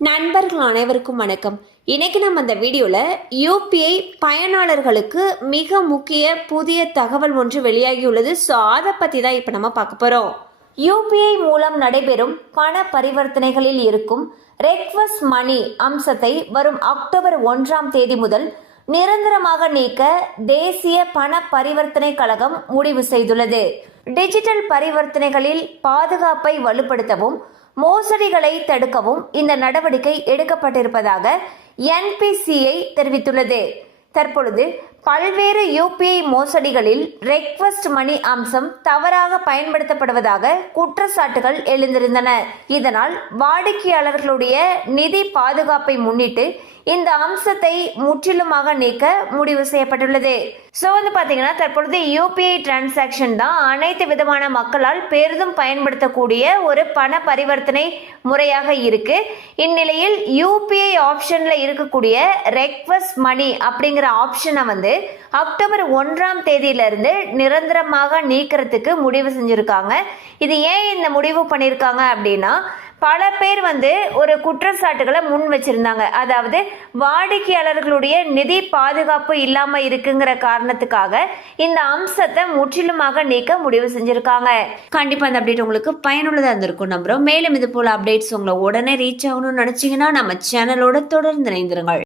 நண்பர்கள் அனைவருக்கும் வணக்கம். இன்னைக்கு நம்ம அந்த வீடியோல யூபிஐ பயனாளர்களுக்கு மிக முக்கிய புதிய தகவல் ஒன்று வெளியாகியுள்ளது. ஸோ அதை பற்றி தான் இப்போ நம்ம பார்க்க போகிறோம். யூபிஐ மூலம் நடைபெறும் பண பரிவர்த்தனைகளில் இருக்கும் ரெக்வஸ்ட் மணி அம்சத்தை வரும் அக்டோபர் 1ஆம் தேதி முதல் நிரந்தரமாக நீக்க தேசிய பண பரிவர்த்தனை கழகம் முடிவு செய்துள்ளது. டிஜிட்டல் பரிவர்த்தனைகளில் பாதுகாப்பை வலுப்படுத்தவும் மோசடிகளை தடுக்கவும் இந்த நடவடிக்கை எடுக்கப்பட்டிருப்பதாக என்பிசிஐ தெரிவித்துள்ளது. தற்பொழுது பல்வேறு யூபிஐ மோசடிகளில் ரெக்வஸ்ட் மணி அம்சம் தவறாக பயன்படுத்தப்படுவதாக குற்றச்சாட்டுகள் எழுந்திருந்தன. இதனால் வாடிக்கையாளர்களுடைய நிதி பாதுகாப்பை முன்னிட்டு இந்த அம்சத்தை முற்றிலுமாக நீக்க முடிவு செய்யப்பட்டுள்ளது. ஸோ பார்த்தீங்கன்னா தற்பொழுது யூபிஐ டிரான்சாக்ஷன் தான் அனைத்து விதமான மக்களால் பெரிதும் பயன்படுத்தக்கூடிய ஒரு பண பரிவர்த்தனை முறையாக இருக்கு. இந்நிலையில் யூபிஐ ஆப்ஷன்ல இருக்கக்கூடிய ரெக்வஸ்ட் மணி அப்படிங்கிற ஆப்ஷனை அக்டோபர் 1ஆம் தேதியிலிருந்து நிரந்தரமாக நீக்கிறதுக்கு முடிவு செஞ்சிருக்காங்க. இது ஏன் இந்த முடிவு பண்ணியிருக்காங்க அப்படின்னா, பல பேர் ஒரு குற்றச்சாட்டுகளை முன் வச்சிருந்தாங்க. அதாவது வாடிக்கையாளர்களுடைய நிதி பாதுகாப்பு இல்லாம இருக்குங்கிற காரணத்துக்காக இந்த அம்சத்தை முற்றிலுமாக நீக்க முடிவு செஞ்சிருக்காங்க. கண்டிப்பா அந்த அப்டேட் உங்களுக்கு பயனுள்ளதா இருந்திருக்கும் நம்புறோம். மேலும் இது போல அப்டேட்ஸ் உங்களை உடனே ரீச் ஆகணும்னு நினைச்சீங்கன்னா நம்ம சேனலோட தொடர்ந்து இணைந்திருங்கள்.